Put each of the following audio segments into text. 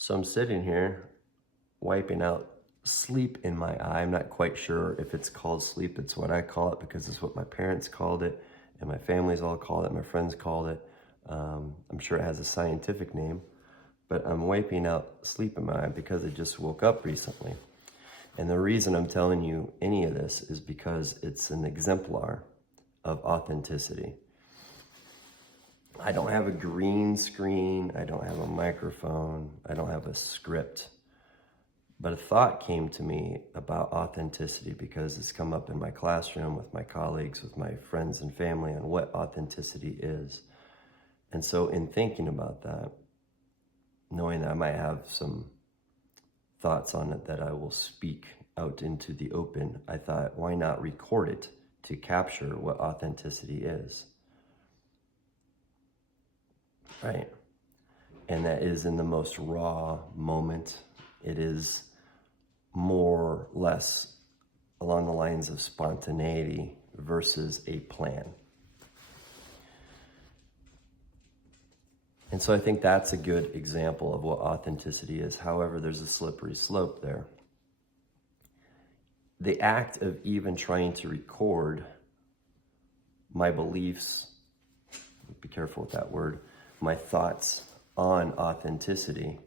So I'm sitting here wiping out sleep in my eye. I'm not quite sure if it's called sleep. It's what I call it because it's what my parents called it and my family's all called it. My friends called it. I'm sure it has a scientific name, but I'm wiping out sleep in my eye because I just woke up recently. And the reason I'm telling you any of this is because it's an exemplar of authenticity. I don't have a green screen. I don't have a microphone. I don't have a script. But a thought came to me about authenticity because it's come up in my classroom with my colleagues, with my friends and family on what authenticity is. And so in thinking about that, knowing that I might have some thoughts on it that I will speak out into the open, I thought, why not record it to capture what authenticity is? Right? And that is in the most raw moment. It is more or less along the lines of spontaneity versus a plan. And so I think that's a good example of what authenticity is. However, there's a slippery slope there. The act of even trying to record my beliefs, be careful with that word, my thoughts on authenticity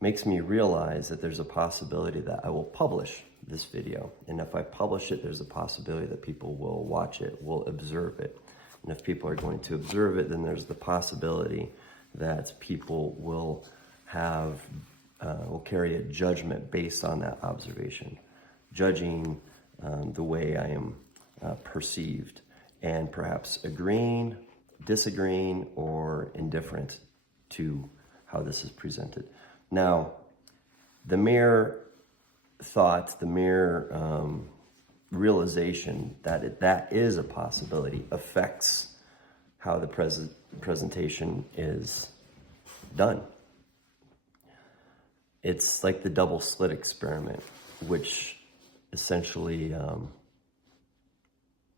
makes me realize that there's a possibility that I will publish this video. And if I publish it, there's a possibility that people will watch it, will observe it. And if people are going to observe it, then there's the possibility that people will will carry a judgment based on that observation, judging the way I am perceived, and perhaps agreeing, disagreeing, or indifferent to how this is presented. Now, the mere thought, the mere realization that that is a possibility affects how the presentation is done. It's like the double slit experiment, which essentially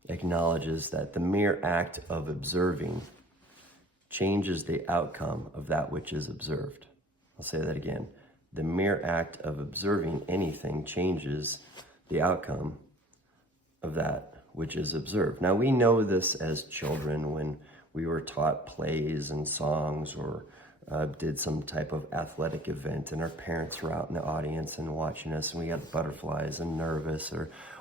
acknowledges that the mere act of observing changes the outcome of that which is observed. I'll say that again. The mere act of observing anything changes the outcome of that which is observed. Now, we know this as children when we were taught plays and songs or did some type of athletic event and our parents were out in the audience and watching us and we got butterflies and nervous,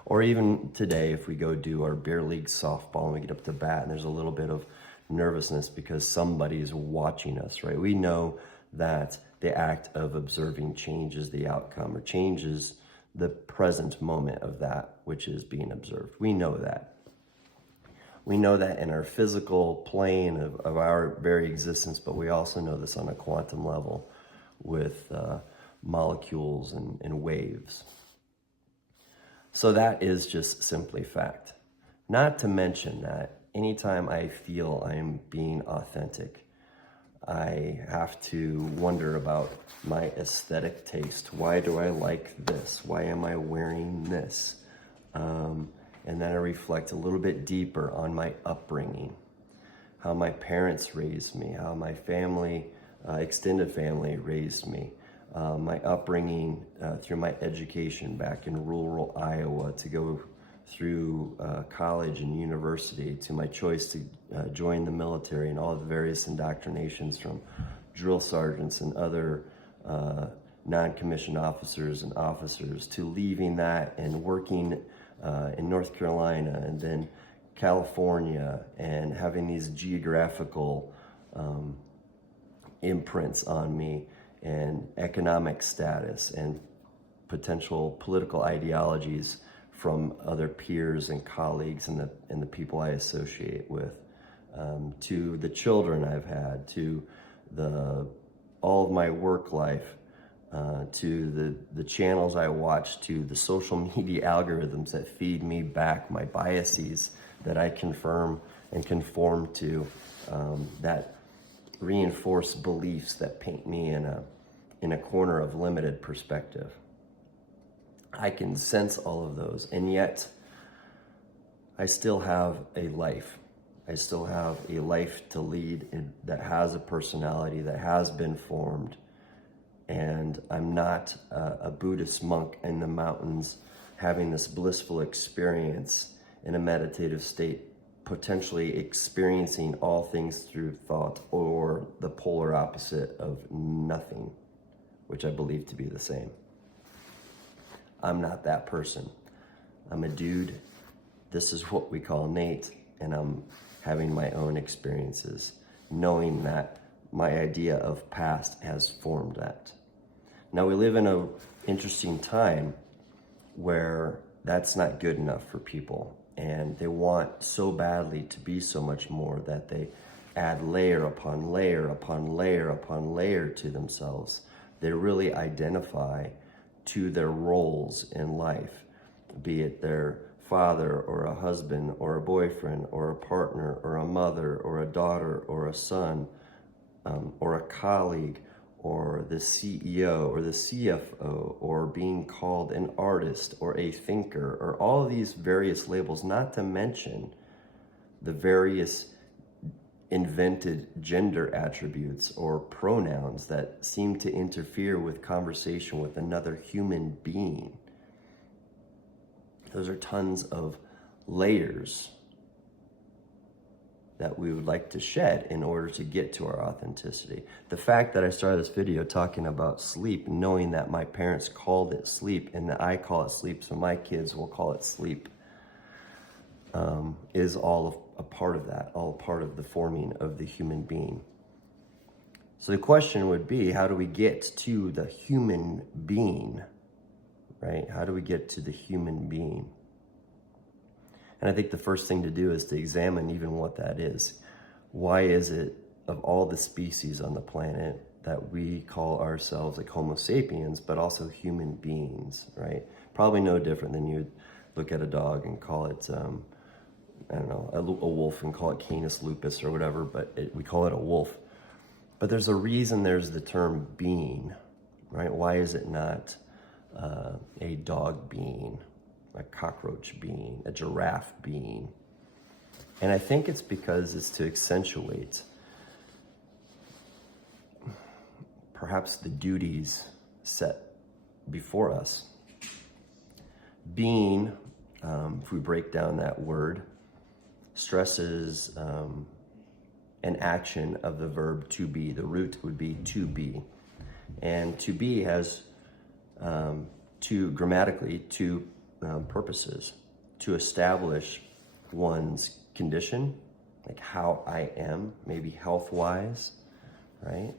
or even today if we go do our beer league softball and we get up to bat and there's a little bit of nervousness because somebody's watching us, right? We know that the act of observing changes the outcome or changes the present moment of that which is being observed. We know that. We know that in our physical plane of our very existence, but we also know this on a quantum level with molecules and waves. So that is just simply fact. Not to mention that anytime I feel I'm being authentic, I have to wonder about my aesthetic taste. Why do I like this? Why am I wearing this? And then I reflect a little bit deeper on my upbringing, how my parents raised me, how my family, extended family raised me, my upbringing through my education back in rural Iowa to go through college and university, to my choice to join the military and all the various indoctrinations from drill sergeants and other non-commissioned officers and officers, to leaving that and working in North Carolina and then California and having these geographical imprints on me and economic status and potential political ideologies from other peers and colleagues and the people I associate with, to the children I've had, to all of my work life, to the channels I watch, to the social media algorithms that feed me back my biases that I confirm and conform to, that reinforce beliefs that paint me in a corner of limited perspective. I can sense all of those, and yet I still have a life. I still have a life to lead that has a personality that has been formed and I'm not a Buddhist monk in the mountains having this blissful experience in a meditative state, potentially experiencing all things through thought, or the polar opposite of nothing, which I believe to be the same. I'm not that person. I'm a dude. This is what we call Nate, and I'm having my own experiences, knowing that my idea of past has formed that. Now, we live in an interesting time where that's not good enough for people, and they want so badly to be so much more that they add layer upon layer upon layer upon layer to themselves. They really identify to their roles in life, be it their father or a husband or a boyfriend or a partner or a mother or a daughter or a son, or a colleague, or the CEO or the CFO, or being called an artist or a thinker, or all of these various labels, not to mention the various invented gender attributes or pronouns that seem to interfere with conversation with another human being. Those are tons of layers that we would like to shed in order to get to our authenticity. The fact that I started this video talking about sleep, knowing that my parents called it sleep and that I call it sleep, so my kids will call it sleep, is all a part of that, all a part of the forming of the human being. So the question would be, how do we get to the human being, right? How do we get to the human being? And I think the first thing to do is to examine even what that is. Why is it, of all the species on the planet, that we call ourselves like Homo sapiens, but also human beings, right? Probably no different than you'd look at a dog and call it, I don't know, a wolf and call it Canis lupus or whatever, but we call it a wolf. But there's a reason there's the term being, right? Why is it not a dog being, a cockroach being, a giraffe being? And I think it's because it's to accentuate perhaps the duties set before us. Being, if we break down that word, stresses an action of the verb to be. The root would be to be. And to be has grammatically two purposes: to establish one's condition, like how I am, maybe health-wise, right?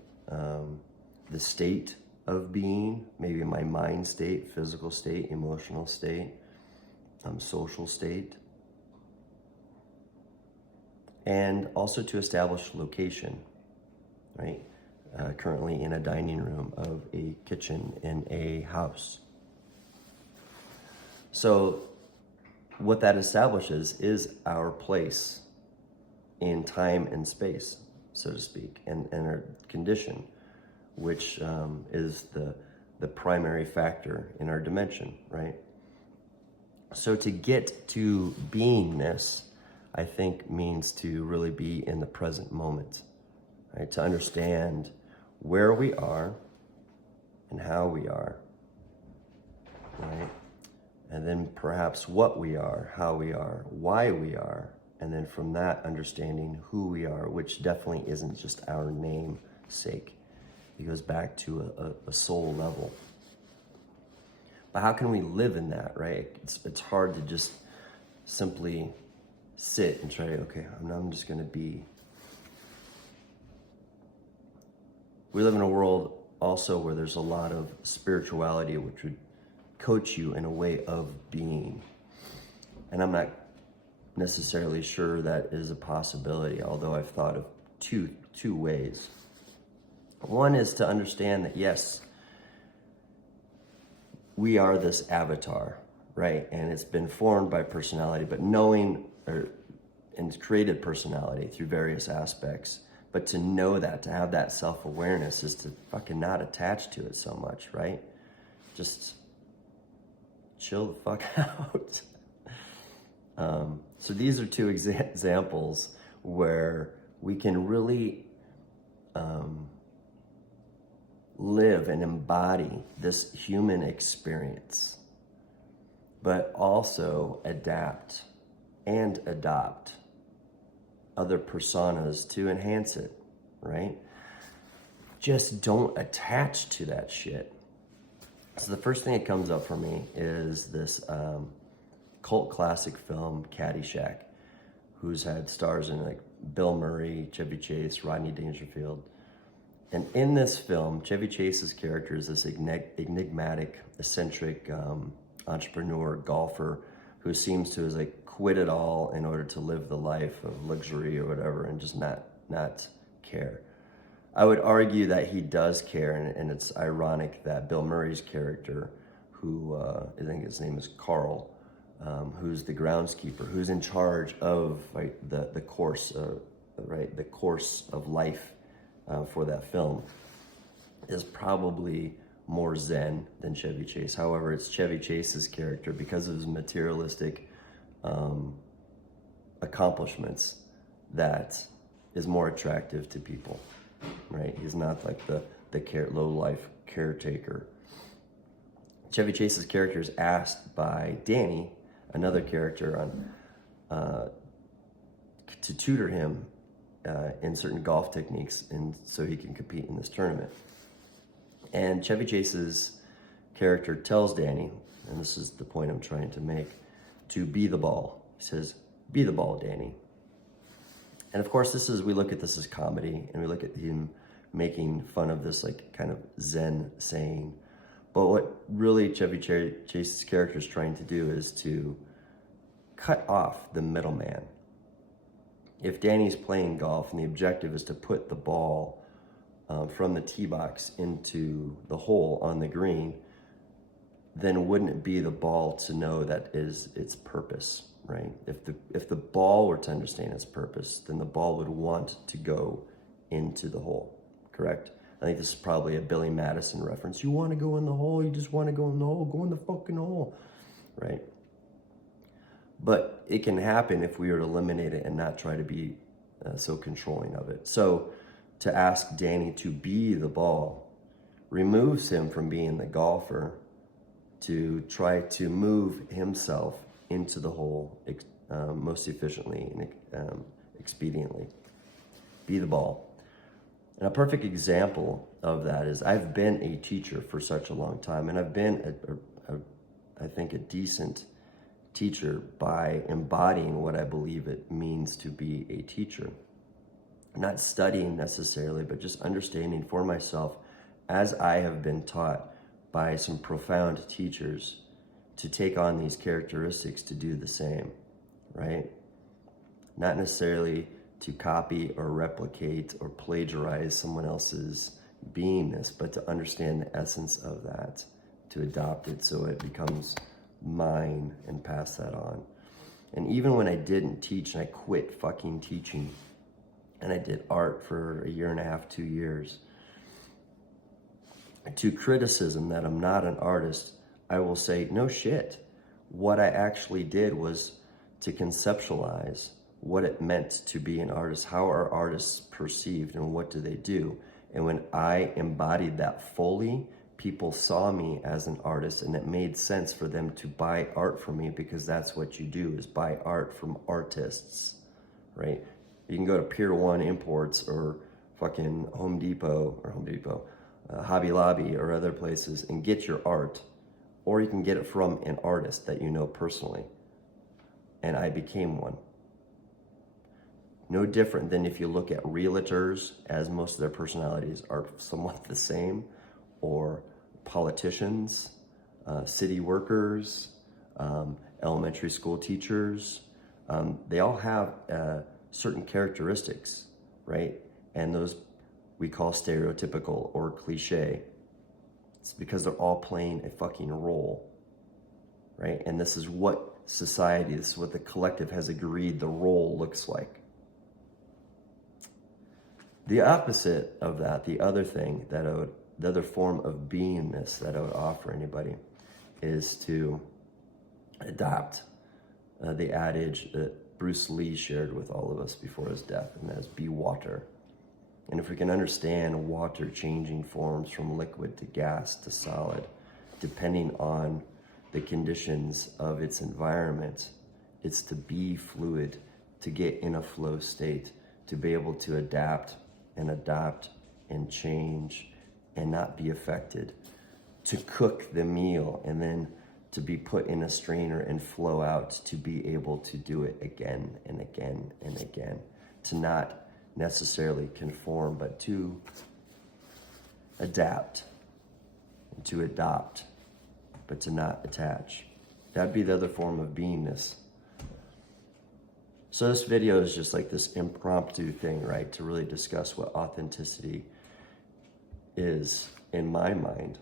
The state of being, maybe my mind state, physical state, emotional state, social state. And also to establish location, right? Currently in a dining room of a kitchen in a house. So what that establishes is our place in time and space, so to speak, and our condition, which is the primary factor in our dimension, right? So to get to beingness, I think, means to really be in the present moment, right? To understand where we are and how we are, right? And then perhaps what we are, how we are, why we are, and then from that understanding who we are, which definitely isn't just our namesake. It goes back to a soul level. But how can we live in that, right? It's hard to just simply sit and try, okay, I'm just going to be. We live in a world also where there's a lot of spirituality, which would coach you in a way of being. And I'm not necessarily sure that is a possibility, although I've thought of two ways. One is to understand that, yes, we are this avatar, right? And it's been formed by personality, but knowing and created personality through various aspects. But to know that, to have that self-awareness, is to fucking not attach to it so much, right? Just chill the fuck out. So these are two examples where we can really live and embody this human experience, but also adapt and adopt other personas to enhance it, right? Just don't attach to that shit. So the first thing that comes up for me is this cult classic film, Caddyshack, who's had stars in like Bill Murray, Chevy Chase, Rodney Dangerfield. And in this film, Chevy Chase's character is this enigmatic, eccentric entrepreneur, golfer, who seems to have like quit it all in order to live the life of luxury or whatever, and just not care. I would argue that he does care, and it's ironic that Bill Murray's character, who I think his name is Carl, who's the groundskeeper, who's in charge of like the course, the course of life for that film, is probably more zen than Chevy Chase. However, it's Chevy Chase's character, because of his materialistic accomplishments, that is more attractive to people, right? He's not like the low-life caretaker. Chevy Chase's character is asked by Danny, another character, to tutor him in certain golf techniques, and so he can compete in this tournament. And Chevy Chase's character tells Danny, and this is the point I'm trying to make, to be the ball. He says, "Be the ball, Danny." And of course, we look at this as comedy, and we look at him making fun of this like kind of Zen saying. But what really Chevy Chase's character is trying to do is to cut off the middleman. If Danny's playing golf and the objective is to put the ball from the tee box into the hole on the green, then wouldn't it be the ball to know that is its purpose, right? If the ball were to understand its purpose, then the ball would want to go into the hole, correct? I think this is probably a Billy Madison reference. You want to go in the hole, you just want to go in the hole, go in the fucking hole, right? But it can happen if we were to eliminate it and not try to be so controlling of it. So to ask Danny to be the ball removes him from being the golfer to try to move himself into the hole most efficiently and expediently. Be the ball. And a perfect example of that is I've been a teacher for such a long time, and I've been, I think, a decent teacher by embodying what I believe it means to be a teacher. Not studying necessarily, but just understanding for myself, as I have been taught by some profound teachers, to take on these characteristics to do the same, right? Not necessarily to copy or replicate or plagiarize someone else's beingness, but to understand the essence of that, to adopt it so it becomes mine and pass that on. And even when I didn't teach and I quit fucking teaching and I did art for a year and a half, 2 years, to criticism that I'm not an artist, I will say, no shit. What I actually did was to conceptualize what it meant to be an artist, how are artists perceived, and what do they do. And when I embodied that fully, people saw me as an artist, and it made sense for them to buy art from me, because that's what you do, is buy art from artists, right? You can go to Pier 1 Imports or fucking Home Depot, Hobby Lobby or other places and get your art, or you can get it from an artist that you know personally. And I became one. No different than if you look at realtors, as most of their personalities are somewhat the same, or politicians, city workers, elementary school teachers. They all have certain characteristics, right? And those we call stereotypical or cliche. It's because they're all playing a fucking role, right? And this is what society, this is what the collective has agreed the role looks like. The opposite of that, the other thing that the other form of beingness that I would offer anybody is to adopt the adage that Bruce Lee shared with all of us before his death, and that is be water. And if we can understand water changing forms from liquid to gas to solid, depending on the conditions of its environment, it's to be fluid, to get in a flow state, to be able to adapt and adopt and change and not be affected, to cook the meal and then to be put in a strainer and flow out, to be able to do it again and again and again, to not necessarily conform, but to adapt and to adopt, but to not attach. That'd be the other form of beingness. So this video is just like this impromptu thing, right? To really discuss what authenticity is in my mind.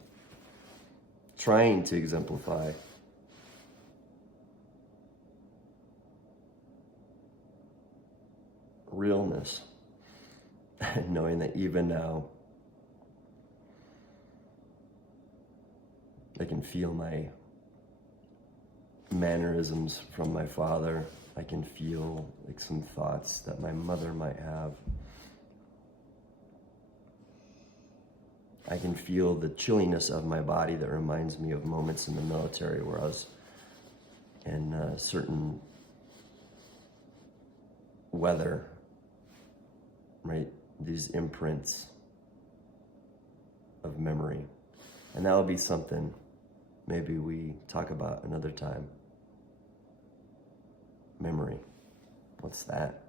Trying to exemplify realness. Knowing that even now, I can feel my mannerisms from my father. I can feel like some thoughts that my mother might have. I can feel the chilliness of my body that reminds me of moments in the military where I was in certain weather, right? These imprints of memory. And that'll be something maybe we talk about another time. Memory. What's that?